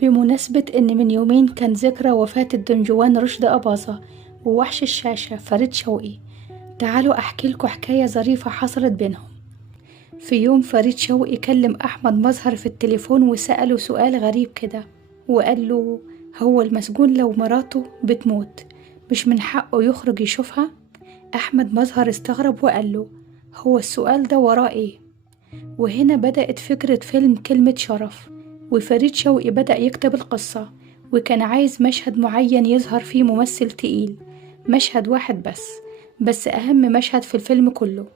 بمناسبة إن من يومين كان ذكرى وفاة الدنجوان رشدي أباظة ووحش الشاشة فريد شوقي. تعالوا أحكي لكم حكاية ظريفة حصلت بينهم. في يوم فريد شوقي كلم أحمد مظهر في التليفون وسأله سؤال غريب كده، وقال له: هو المسجون لو مراته بتموت مش من حقه يخرج يشوفها؟ أحمد مظهر استغرب وقال له: هو السؤال ده وراه إيه؟ وهنا بدأت فكرة فيلم كلمة شرف، وفريد شوقي بدأ يكتب القصة، وكان عايز مشهد معين يظهر فيه ممثل تقيل، مشهد واحد بس أهم مشهد في الفيلم كله.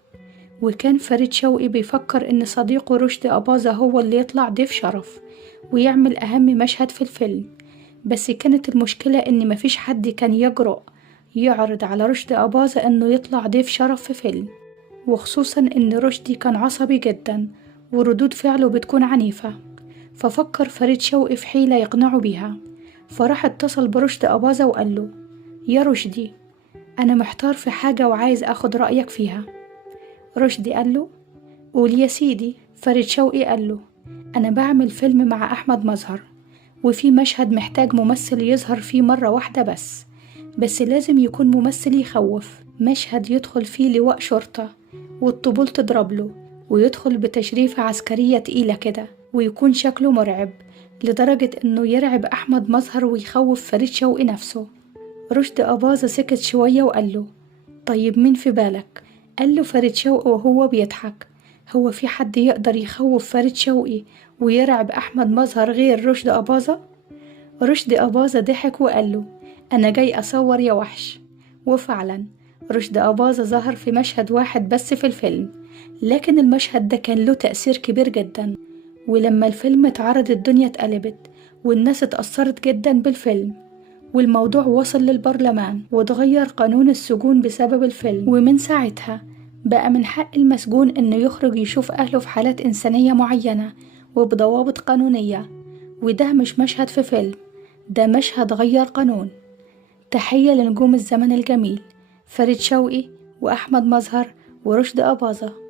وكان فريد شوقي بيفكر إن صديقه رشدي أباظة هو اللي يطلع ضيف شرف ويعمل أهم مشهد في الفيلم. بس كانت المشكلة إن مفيش حد كان يجرؤ يعرض على رشدي أباظة إنه يطلع ضيف شرف في فيلم، وخصوصا إن رشدي كان عصبي جدا وردود فعله بتكون عنيفة. ففكر فريد شوقي في حيلة يقنعه بيها، فراح اتصل برشدي أباظة وقال له: يا رشدي، أنا محتار في حاجة وعايز أخد رأيك فيها. رشدي قال له: قول يا سيدي. فريد شوقي قال له: أنا بعمل فيلم مع أحمد مظهر، وفي مشهد محتاج ممثل يظهر فيه مرة واحدة بس لازم يكون ممثل يخوف، مشهد يدخل فيه لواء شرطة والطبول تضرب له، ويدخل بتشريفة عسكرية تقيلة كده، ويكون شكله مرعب لدرجة إنه يرعب أحمد مظهر ويخوف فريد شوقي نفسه. رشدي أباظة سكت شوية وقال له: طيب مين في بالك؟ قال له فريد شوقي وهو بيضحك: هو في حد يقدر يخوف فريد شوقي ويرعب أحمد مظهر غير رشدي أباظة؟ رشدي أباظة ضحك وقال له: أنا جاي أصور يا وحش. وفعلا رشدي أباظة ظهر في مشهد واحد بس في الفيلم، لكن المشهد ده كان له تأثير كبير جدا، ولما الفيلم اتعرض الدنيا اتقلبت والناس اتأثرت جدا بالفيلم، والموضوع وصل للبرلمان واتغير قانون السجون بسبب الفيلم. ومن ساعتها بقى من حق المسجون إنه يخرج يشوف أهله في حالات إنسانية معينة وبضوابط قانونية. وده مش مشهد في فيلم، ده مشهد غير قانون. تحية لنجوم الزمن الجميل فريد شوقي وأحمد مظهر ورشدي أباظة.